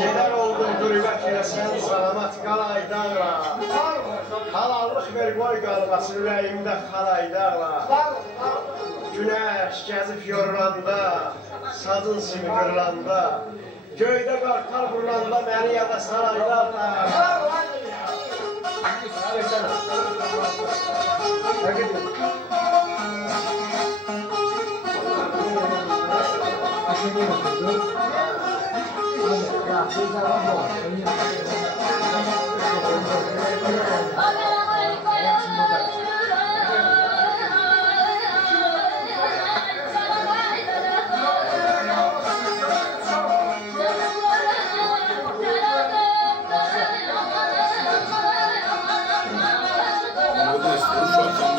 Gedər oldum qürbət eləsən salamat qalaydarla. Halallıq ver qoy qalmasın ürəyimdə xalaydarla. Günəş gəzib yorulanda, sazın simi qırılanda, göydə qartal vurulanda məni yada saraylarla.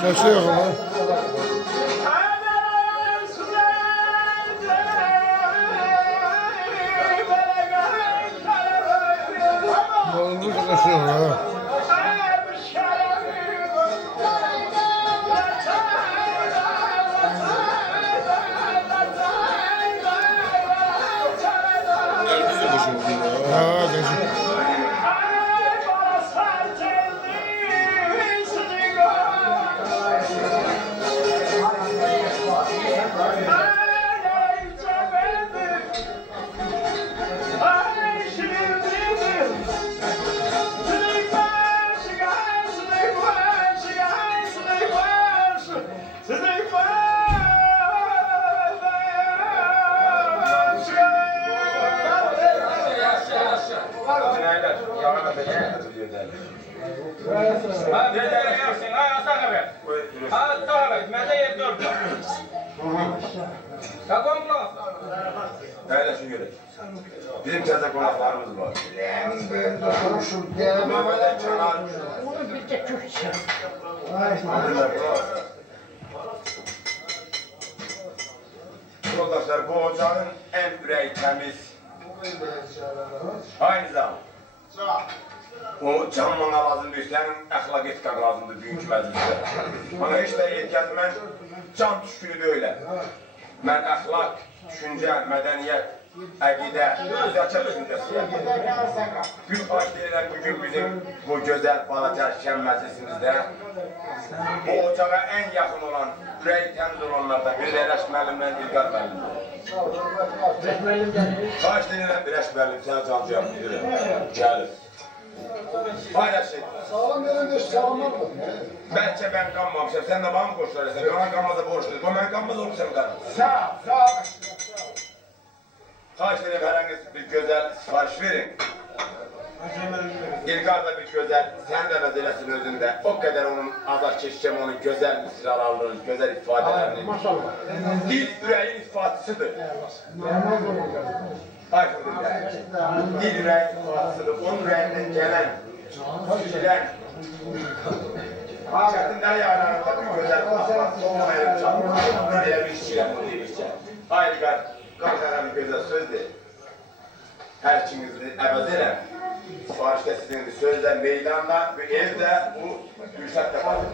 Yaşıyor ama. Yolunda yaşıyor ha. Ha, geçiyor. Bizim köyde konaklarımız var. Onu bir de Türkçe. Yoldaşlar, bu ocağın en yüreği temiz. Aynı zamanda. O canmana lazımdır, senin əxlaq etikad lazımdır büyük məclisdə. Bana heç də yetkəz, mən can düşkünü öyle. Mən əxlaq, düşüncə, mədəniyyət, əqidə, zəka düşüncəsiyəm. Gün başlayırlar bugün bizim bu gözəl Balacəkən məclisimizdə bu ocağa en yakın olan, ürəyi təmiz olanlardan biri də Rəşq müəllimdən İlqar müəllimdir. Kaç denilən bir Rəşq müəllim, sənə can cevap verirəm, gəlir. Paylaşın. Sağlam verin de sağlam var mı? Bəlkə mən qanmamışam, sən də bana mı borçlar etsən? Qanan qanmaza borçludur, bu mən qanmaz olmuşam qanım. Sağ. Kaç denilən herhangi bir gözəl sipariş verin. İlqar da bir gözəl, sən də vəzələsin özündə. O qədər onun azar keçəcəm, onun gözəl misralarını, gözəl ifadələrini. Dil ürəyin ifadəsidir. Dil ürəyin ifadəsidir. Onun ürəyindən gələn, süzülən, çətinləri yararında bir gözəl ifadəsi olmayan çatır. Belə bir işçilə bunu deyirikcə. Ay İlqar, qalqara bir gözəl sözdür. Hər ikinizi əvəz elə. Siparişdə sizindir, sözdə, meydanda, bu evdə, bu Gülşət də qalır.